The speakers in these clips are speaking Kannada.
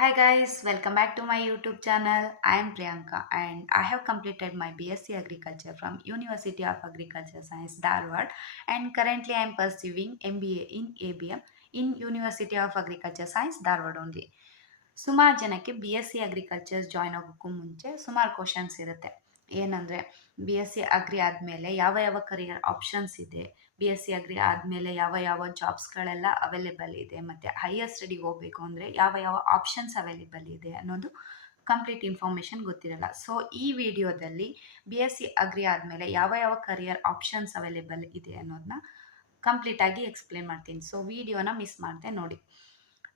Hi guys, welcome back to my YouTube channel. I am Priyanka and I have completed my BSc Agriculture from University of Agriculture Science Dharwad, and currently I am pursuing MBA in ABM in University of Agriculture Science Dharwad only. ಸುಮಾರು ಜನಕ್ಕೆ B S C agriculture join ಆಗೋಕ್ಕೂ ಮುಂಚೆ ಸುಮಾರು ಕ್ವಶನ್ಸ್ ಇರುತ್ತೆ. ಏನಂದರೆ, ಬಿ ಎಸ್ ಸಿ ಅಗ್ರಿ ಆದಮೇಲೆ ಯಾವ ಯಾವ ಕರಿಯರ್ ಆಪ್ಷನ್ಸ್ ಇದೆ, ಬಿ ಎಸ್ ಸಿ ಅಗ್ರಿ ಆದಮೇಲೆ ಯಾವ ಯಾವ ಜಾಬ್ಸ್ಗಳೆಲ್ಲ ಅವೈಲೇಬಲ್ ಇದೆ, ಮತ್ತು ಹೈಯರ್ ಸ್ಟಡಿಗೆ ಹೋಗಬೇಕು ಅಂದರೆ ಯಾವ ಯಾವ ಆಪ್ಷನ್ಸ್ ಅವೈಲೇಬಲ್ ಇದೆ ಅನ್ನೋದು ಕಂಪ್ಲೀಟ್ ಇನ್ಫಾರ್ಮೇಷನ್ ಗೊತ್ತಿರಲ್ಲ. ಸೊ ಈ ವಿಡಿಯೋದಲ್ಲಿ ಬಿ ಎಸ್ ಸಿ ಅಗ್ರಿ ಆದಮೇಲೆ ಯಾವ ಯಾವ ಕರಿಯರ್ ಆಪ್ಷನ್ಸ್ ಅವೈಲೇಬಲ್ ಇದೆ ಅನ್ನೋದನ್ನ ಕಂಪ್ಲೀಟಾಗಿ ಎಕ್ಸ್ಪ್ಲೇನ್ ಮಾಡ್ತೀನಿ. ಸೊ ವಿಡಿಯೋನ ಮಿಸ್ ಮಾಡದೆ ನೋಡಿ.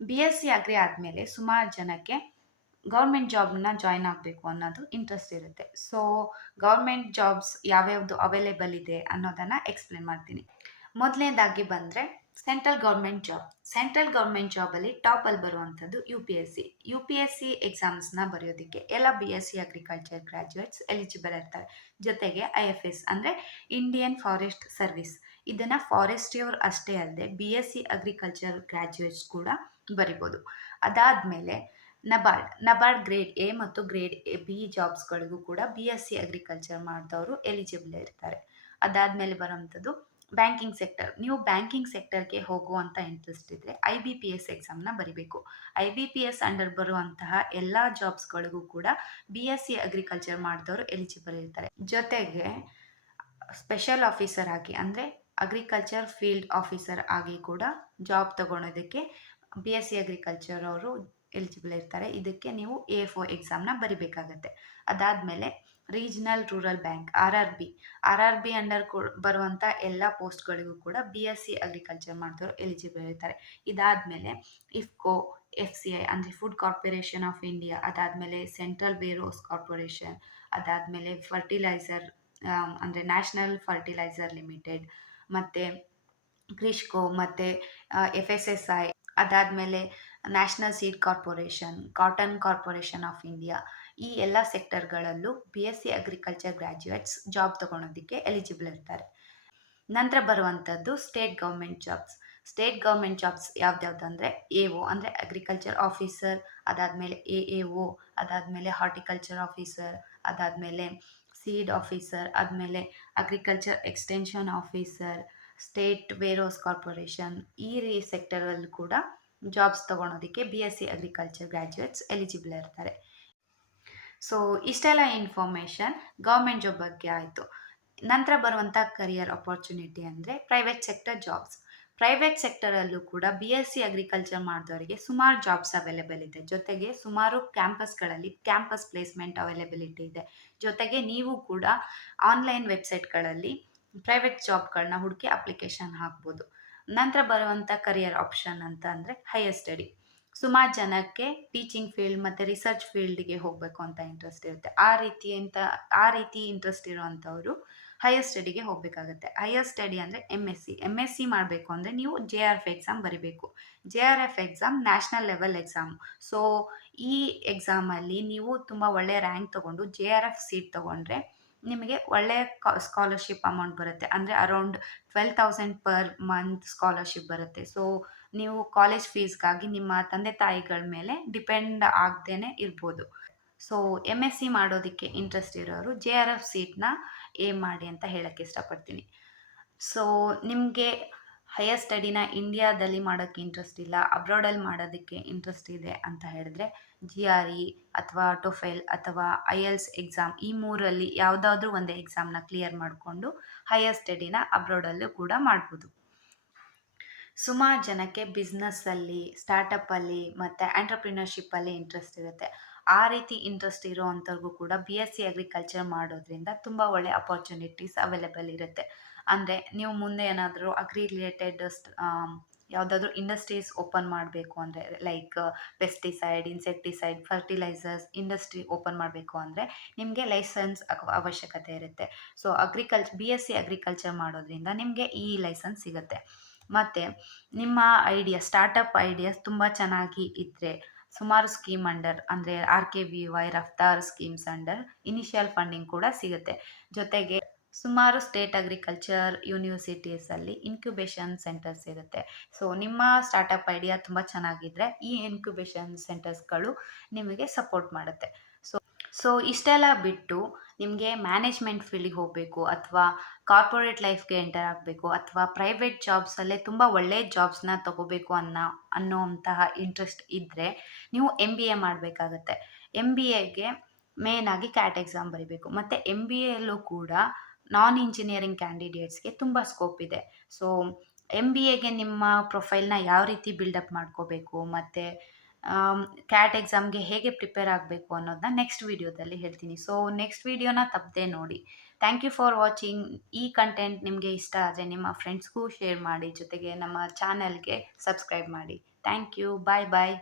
ಬಿ ಎಸ್ ಸಿ ಅಗ್ರಿ ಆದಮೇಲೆ ಸುಮಾರು ಜನಕ್ಕೆ ಗೌರ್ಮೆಂಟ್ ಜಾಬ್ನ ಜಾಯ್ನ್ ಆಗಬೇಕು ಅನ್ನೋದು ಇಂಟ್ರೆಸ್ಟ್ ಇರುತ್ತೆ. ಸೊ ಗೌರ್ಮೆಂಟ್ ಜಾಬ್ಸ್ ಯಾವ್ಯಾವುದು ಅವೈಲೇಬಲ್ ಇದೆ ಅನ್ನೋದನ್ನು ಎಕ್ಸ್ಪ್ಲೇನ್ ಮಾಡ್ತೀನಿ. ಮೊದಲನೇದಾಗಿ ಬಂದರೆ ಸೆಂಟ್ರಲ್ ಗೌರ್ಮೆಂಟ್ ಜಾಬಲ್ಲಿ ಟಾಪಲ್ಲಿ ಬರುವಂಥದ್ದು ಯು ಪಿ ಎಸ್ ಸಿ ಎಕ್ಸಾಮ್ಸ್ನ ಬರೆಯೋದಕ್ಕೆ ಎಲ್ಲ B S C agriculture graduates eligible ಇರ್ತಾರೆ. ಜೊತೆಗೆ ಐ ಎಫ್ ಎಸ್ ಅಂದರೆ ಇಂಡಿಯನ್ ಫಾರೆಸ್ಟ್ ಸರ್ವಿಸ್, ಇದನ್ನು ಫಾರೆಸ್ಟಿಯವ್ರು ಅಷ್ಟೇ ಅಲ್ಲದೆ B S C agriculture graduates ಕೂಡ ಬರಿಬೋದು. ಅದಾದಮೇಲೆ ನಬಾರ್ಡ್ ಗ್ರೇಡ್ ಎ ಮತ್ತು ಗ್ರೇಡ್ ಬಿ ಜಾಬ್ಸ್ಗಳಿಗೂ ಕೂಡ ಬಿ ಎಸ್ ಸಿ ಅಗ್ರಿಕಲ್ಚರ್ ಮಾಡಿದವರು ಎಲಿಜಿಬಲ್ ಇರ್ತಾರೆ. ಅದಾದಮೇಲೆ ಬರೋವಂಥದ್ದು ಬ್ಯಾಂಕಿಂಗ್ ಸೆಕ್ಟರ್. ನೀವು ಬ್ಯಾಂಕಿಂಗ್ ಸೆಕ್ಟರ್ಗೆ ಹೋಗುವಂಥ ಇಂಟ್ರೆಸ್ಟ್ ಇದ್ದರೆ ಐ ಬಿ ಪಿ ಎಸ್ ಎಕ್ಸಾಮ್ನ ಬರಿಬೇಕು. I B P S under ಬರುವಂತಹ ಎಲ್ಲ ಜಾಬ್ಸ್ಗಳಿಗೂ ಕೂಡ ಬಿ ಎಸ್ ಸಿ ಅಗ್ರಿಕಲ್ಚರ್ ಮಾಡಿದವರು ಎಲಿಜಿಬಲ್ ಇರ್ತಾರೆ. ಜೊತೆಗೆ ಸ್ಪೆಷಲ್ ಆಫೀಸರ್ ಆಗಿ ಅಂದರೆ ಅಗ್ರಿಕಲ್ಚರ್ ಫೀಲ್ಡ್ ಆಫೀಸರ್ ಆಗಿ ಕೂಡ ಜಾಬ್ ತಗೊಳೋದಕ್ಕೆ ಬಿ ಎಸ್ ಸಿ ಅಗ್ರಿಕಲ್ಚರ್ ಅವರು ಎಲಿಜಿಬಲ್ ಇರ್ತಾರೆ. ಇದಕ್ಕೆ ನೀವು ಎ ಎಫ್ ಒ ಎಕ್ಸಾಮ್ನ ಬರಿಬೇಕಾಗತ್ತೆ. ಅದಾದಮೇಲೆ regional rural bank R R B under ಬರುವಂಥ ಎಲ್ಲ ಪೋಸ್ಟ್ಗಳಿಗೂ ಕೂಡ ಬಿ ಎಸ್ ಸಿ ಅಗ್ರಿಕಲ್ಚರ್ ಮಾಡಿದವರು ಎಲಿಜಿಬಲ್ ಇರ್ತಾರೆ. ಇದಾದಮೇಲೆ ಇಫ್ಕೋ, ಎಫ್ ಸಿ ಐ ಅಂದರೆ ಫುಡ್ ಕಾರ್ಪೊರೇಷನ್ ಆಫ್ ಇಂಡಿಯಾ, ಅದಾದಮೇಲೆ ಸೆಂಟ್ರಲ್ ಬೇರೋಸ್ ಕಾರ್ಪೊರೇಷನ್, ಅದಾದಮೇಲೆ ಫರ್ಟಿಲೈಸರ್ ಅಂದರೆ ನ್ಯಾಷನಲ್ ಫರ್ಟಿಲೈಸರ್ ಲಿಮಿಟೆಡ್, ಮತ್ತು ಕ್ರಿಷ್ಕೋ, ಮತ್ತು ಎಫ್ ಎಸ್ ಎಸ್ ಐ, ಅದಾದಮೇಲೆ national seed corporation, cotton corporation of India, ಈ ಎಲ್ಲ ಸೆಕ್ಟರ್ಗಳಲ್ಲೂ B S C agriculture graduates job ತೊಗೊಳೋದಕ್ಕೆ ಎಲಿಜಿಬಲ್ ಇರ್ತಾರೆ. ನಂತರ ಬರುವಂಥದ್ದು ಸ್ಟೇಟ್ ಗೌರ್ಮೆಂಟ್ ಜಾಬ್ಸ್ ಯಾವ್ದ್ಯಾವ್ದು ಅಂದರೆ ಎ ಒ ಅಂದರೆ ಅಗ್ರಿಕಲ್ಚರ್ ಆಫೀಸರ್, ಅದಾದಮೇಲೆ ಎ ಒ, ಅದಾದಮೇಲೆ ಹಾರ್ಟಿಕಲ್ಚರ್ ಆಫೀಸರ್, ಅದಾದಮೇಲೆ ಸೀಡ್ ಆಫೀಸರ್, ಆದಮೇಲೆ agriculture extension officer, state warehouse corporation, ಈ ಸೆಕ್ಟರಲ್ಲಿ ಕೂಡ ಜಾಬ್ಸ್ ತೊಗೊಳೋದಕ್ಕೆ B S C agriculture graduates eligible ಇರ್ತಾರೆ. ಸೊ ಇಷ್ಟೆಲ್ಲ ಇನ್ಫಾರ್ಮೇಷನ್ ಗೌರ್ಮೆಂಟ್ ಜಾಬ್ ಬಗ್ಗೆ ಆಯಿತು. ನಂತರ ಬರುವಂಥ ಕರಿಯರ್ ಅಪಾರ್ಚುನಿಟಿ ಅಂದರೆ ಪ್ರೈವೇಟ್ ಸೆಕ್ಟರಲ್ಲೂ ಕೂಡ ಬಿ ಎಸ್ ಸಿ ಅಗ್ರಿಕಲ್ಚರ್ ಮಾಡಿದವರಿಗೆ ಸುಮಾರು ಜಾಬ್ಸ್ ಅವೈಲೇಬಲ್ ಇದೆ. ಜೊತೆಗೆ ಸುಮಾರು ಕ್ಯಾಂಪಸ್ಗಳಲ್ಲಿ ಕ್ಯಾಂಪಸ್ ಪ್ಲೇಸ್ಮೆಂಟ್ ಅವೈಲೇಬಿಲಿಟಿ ಇದೆ. ಜೊತೆಗೆ ನೀವು ಕೂಡ ಆನ್ಲೈನ್ ವೆಬ್ಸೈಟ್ಗಳಲ್ಲಿ ಪ್ರೈವೇಟ್ ಜಾಬ್ಗಳನ್ನ ಹುಡುಕಿ ಅಪ್ಲಿಕೇಶನ್ ಹಾಕ್ಬೋದು. ನಂತರ ಬರುವಂಥ ಕರಿಯರ್ ಆಪ್ಷನ್ ಅಂತ ಅಂದರೆ ಹೈಯರ್ ಸ್ಟಡಿ. ಸುಮಾರು ಜನಕ್ಕೆ ಟೀಚಿಂಗ್ ಫೀಲ್ಡ್ ಮತ್ತು ರಿಸರ್ಚ್ ಫೀಲ್ಡ್ಗೆ ಹೋಗಬೇಕು ಅಂತ ಇಂಟ್ರೆಸ್ಟ್ ಇರುತ್ತೆ. ಆ ರೀತಿ ಇಂಟ್ರೆಸ್ಟ್ ಇರೋವಂಥವರು ಹೈಯರ್ ಸ್ಟಡಿಗೆ ಹೋಗಬೇಕಾಗತ್ತೆ. ಹೈಯರ್ ಸ್ಟಡಿ ಅಂದರೆ ಎಮ್ ಎಸ್ ಸಿ ಮಾಡಬೇಕು ಅಂದರೆ ನೀವು ಜೆ ಆರ್ ಎಫ್ ಎಕ್ಸಾಮ್ ಬರಿಬೇಕು. J R F exam national level exam. So ಈ ಎಕ್ಸಾಮಲ್ಲಿ ನೀವು ತುಂಬ ಒಳ್ಳೆಯ ರ್ಯಾಂಕ್ ತೊಗೊಂಡು ಜೆ ಆರ್ ಎಫ್ ಸೀಟ್ ತೊಗೊಂಡ್ರೆ ನಿಮಗೆ ಒಳ್ಳೆಯ ಸ್ಕಾಲರ್ಶಿಪ್ ಅಮೌಂಟ್ ಬರುತ್ತೆ. ಅಂದರೆ ಅರೌಂಡ್ 12,000 ಪರ್ ಮಂತ್ ಸ್ಕಾಲರ್ಶಿಪ್ ಬರುತ್ತೆ. ಸೊ ನೀವು ಕಾಲೇಜ್ ಫೀಸ್ಗಾಗಿ ನಿಮ್ಮ ತಂದೆ ತಾಯಿಗಳ ಮೇಲೆ ಡಿಪೆಂಡ್ ಆಗದೇ ಇರ್ಬೋದು. ಸೊ ಎಮ್ ಎಸ್ ಸಿ ಮಾಡೋದಕ್ಕೆ ಇಂಟ್ರೆಸ್ಟ್ ಇರೋರು ಜೆ ಆರ್ ಎಫ್ ಸೀಟ್ನ ಏಮ್ ಮಾಡಿ ಅಂತ ಹೇಳೋಕ್ಕೆ ಇಷ್ಟಪಡ್ತೀನಿ. ಸೊ ನಿಮಗೆ ಹೈಯರ್ ಸ್ಟಡಿನ ಇಂಡಿಯಾದಲ್ಲಿ ಮಾಡೋಕ್ಕೆ ಇಂಟ್ರೆಸ್ಟ್ ಇಲ್ಲ, ಅಬ್ರಾಡಲ್ಲಿ ಮಾಡೋದಕ್ಕೆ ಇಂಟ್ರೆಸ್ಟ್ ಇದೆ ಅಂತ ಹೇಳಿದ್ರೆ ಜಿ ಆರ್ ಇ ಅಥವಾ ಟೊಫೆಲ್ ಅಥವಾ ಐ ಎಲ್ಸ್ ಎಕ್ಸಾಮ್, ಈ ಮೂರಲ್ಲಿ ಯಾವುದಾದ್ರೂ ಒಂದು ಎಕ್ಸಾಮ್ನ ಕ್ಲಿಯರ್ ಮಾಡಿಕೊಂಡು ಹೈಯರ್ ಸ್ಟಡಿನ ಅಬ್ರಾಡಲ್ಲೂ ಕೂಡ ಮಾಡ್ಬೋದು. ಸುಮಾರು ಜನಕ್ಕೆ ಬಿಸ್ನೆಸ್ಸಲ್ಲಿ, ಸ್ಟಾರ್ಟಪ್ಪಲ್ಲಿ ಮತ್ತು ಆಂಟ್ರಪ್ರಿನರ್ಶಿಪ್ಪಲ್ಲಿ ಇಂಟ್ರೆಸ್ಟ್ ಇರುತ್ತೆ. ಆ ರೀತಿ ಇಂಟ್ರೆಸ್ಟ್ ಇರೋವಂಥವ್ರಿಗೂ ಕೂಡ ಬಿ ಎಸ್ ಸಿ ಅಗ್ರಿಕಲ್ಚರ್ ಮಾಡೋದ್ರಿಂದ ತುಂಬ ಒಳ್ಳೆ ಅಪಾರ್ಚುನಿಟೀಸ್ ಅವೈಲೇಬಲ್ ಇರುತ್ತೆ. ಅಂದರೆ ನೀವು ಮುಂದೆ ಏನಾದರೂ ಅಗ್ರಿ ರಿಲೇಟೆಡ್ ಯಾವುದಾದ್ರೂ ಇಂಡಸ್ಟ್ರೀಸ್ ಓಪನ್ ಮಾಡಬೇಕು ಅಂದರೆ like pesticide, insecticide, fertilisers industry open ಮಾಡಬೇಕು ಅಂದರೆ ನಿಮಗೆ ಲೈಸೆನ್ಸ್ ಅವಶ್ಯಕತೆ ಇರುತ್ತೆ. So B S C agriculture ಮಾಡೋದ್ರಿಂದ ನಿಮಗೆ ಈ ಲೈಸೆನ್ಸ್ ಸಿಗುತ್ತೆ. ಮತ್ತು ನಿಮ್ಮ ಸ್ಟಾರ್ಟಪ್ ಐಡಿಯಾಸ್ ತುಂಬ ಚೆನ್ನಾಗಿ ಇದ್ದರೆ ಸುಮಾರು ಸ್ಕೀಮ್ ಅಂಡರ್ ಅಂದರೆ RKVY, Raftaar schemes under initial funding ಕೂಡ ಸಿಗುತ್ತೆ. ಜೊತೆಗೆ ಸುಮಾರು ಸ್ಟೇಟ್ ಅಗ್ರಿಕಲ್ಚರ್ ಯೂನಿವರ್ಸಿಟೀಸಲ್ಲಿ ಇನ್ಕ್ಯುಬೇಷನ್ ಸೆಂಟರ್ಸ್ ಇರುತ್ತೆ. ಸೊ ನಿಮ್ಮ ಸ್ಟಾರ್ಟಪ್ ಐಡಿಯಾ ತುಂಬ ಚೆನ್ನಾಗಿದ್ರೆ ಈ ಇನ್ಕ್ಯುಬೇಷನ್ ಸೆಂಟರ್ಸ್ಗಳು ನಿಮಗೆ ಸಪೋರ್ಟ್ ಮಾಡುತ್ತೆ. ಸೊ ಸೊ ಇಷ್ಟೆಲ್ಲ ಬಿಟ್ಟು ನಿಮಗೆ ಮ್ಯಾನೇಜ್ಮೆಂಟ್ ಫೀಲ್ಡಿಗೆ ಹೋಗಬೇಕು ಅಥವಾ ಕಾರ್ಪೊರೇಟ್ ಲೈಫ್ಗೆ ಎಂಟರ್ ಆಗಬೇಕು ಅಥವಾ ಪ್ರೈವೇಟ್ ಜಾಬ್ಸಲ್ಲೇ ತುಂಬ ಒಳ್ಳೆಯ ಜಾಬ್ಸ್ನ ತಗೋಬೇಕು ಅನ್ನೋಂತಹ ಇಂಟ್ರೆಸ್ಟ್ ಇದ್ದರೆ ನೀವು MBA ಮಾಡಬೇಕಾಗತ್ತೆ. MBAಗೆ ಮೇನ್ ಆಗಿ ಕ್ಯಾಟ್ ಎಕ್ಸಾಮ್ ಬರೀಬೇಕು. ಮತ್ತು MBAಯಲ್ಲೂ ಕೂಡ ನಾನ್ ಇಂಜಿನಿಯರಿಂಗ್ ಕ್ಯಾಂಡಿಡೇಟ್ಸ್ಗೆ ತುಂಬ ಸ್ಕೋಪ್ ಇದೆ. ಸೊ MBAಗೆ ನಿಮ್ಮ ಪ್ರೊಫೈಲ್ನ ಯಾವ ರೀತಿ ಬಿಲ್ಡಪ್ ಮಾಡ್ಕೋಬೇಕು ಮತ್ತು ಕ್ಯಾಟ್ ಎಕ್ಸಾಮ್ಗೆ ಹೇಗೆ ಪ್ರಿಪೇರ್ ಆಗಬೇಕು ಅನ್ನೋದನ್ನ ನೆಕ್ಸ್ಟ್ ವೀಡಿಯೋದಲ್ಲಿ ಹೇಳ್ತೀನಿ. ಸೊ ನೆಕ್ಸ್ಟ್ ವೀಡಿಯೋನ ತಪ್ಪದೆ ನೋಡಿ. Thank you for watching. ಈ ಕಂಟೆಂಟ್ ನಿಮಗೆ ಇಷ್ಟ ಆದರೆ ನಿಮ್ಮ ಫ್ರೆಂಡ್ಸ್ಗೂ ಶೇರ್ ಮಾಡಿ, ಜೊತೆಗೆ ನಮ್ಮ ಚಾನಲ್ಗೆ ಸಬ್ಸ್ಕ್ರೈಬ್ ಮಾಡಿ. Thank you. Bye bye.